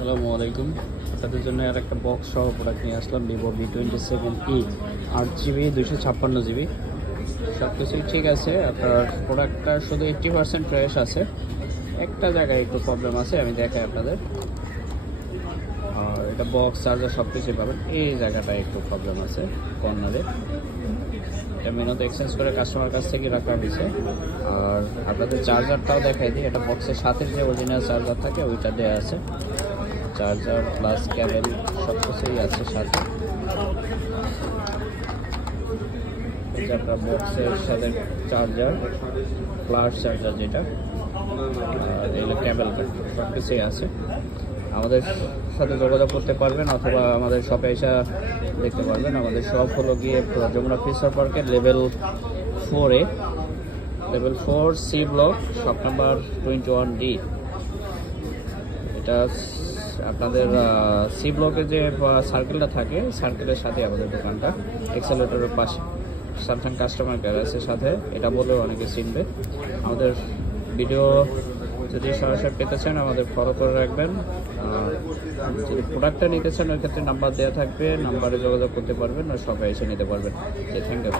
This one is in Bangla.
আসসালামু আলাইকুম। আপনাদের জন্য আর একটা বক্স সহ প্রোডাক্ট নিয়ে আসলাম, ভিভো V27e 8GB 256GB। সব কিছুই ঠিক আছে। আপনার প্রোডাক্টটা শুধু 80% ফ্রেশ আছে, একটা জায়গায় একটু প্রবলেম আছে, আমি দেখাই আপনাদের। আর এটা বক্স চার্জার সব কিছুই পাবেন, এই জায়গাটায় একটু প্রবলেম আছে কর্নারে। এটা মেনুতে এক্সচেঞ্জ করে কাস্টমার কাছ থেকে রাখা হয়েছে। আর আপনাদের চার্জারটাও দেখাই দিই, এটা বক্সের সাথে যে অরিজিনাল চার্জার থাকে ওইটা দেওয়া আছে। চার্জার প্লাস ক্যাবেল সব কিছুই আছে সাথে। এটা আপনার বক্সের সাথে চার্জার ফ্ল্যাশ চার্জার যেটা, আর এগুলো ক্যাবেলটা সব কিছুই আছে। আমাদের সাথে যোগাযোগ করতে পারবেন অথবা আমাদের শপে এসে দেখতে পারবেন। আমাদের শপ হলো গিয়ে যমুনা ফিশার পার্কের level 4 C block, shop number 21D। এটা আপনাদের সি ব্লকে যে সার্কেলটা থাকে, সার্কেলের সাথে আমাদের দোকানটা, এক্সেলেটরের পাশে স্যামসাং কাস্টমার কেয়ার আছে সাথে। এটা বলেও অনেকে চিনবে। আমাদের ভিডিও যদি সরাসরি পেতে চান আমাদের ফলো করে রাখবেন। যদি প্রোডাক্টটা নিতে চান ওই ক্ষেত্রে নাম্বার দেওয়া থাকবে, নাম্বারে যোগাযোগ করতে পারবেন আর সবাই এসে নিতে পারবেন। Thank you.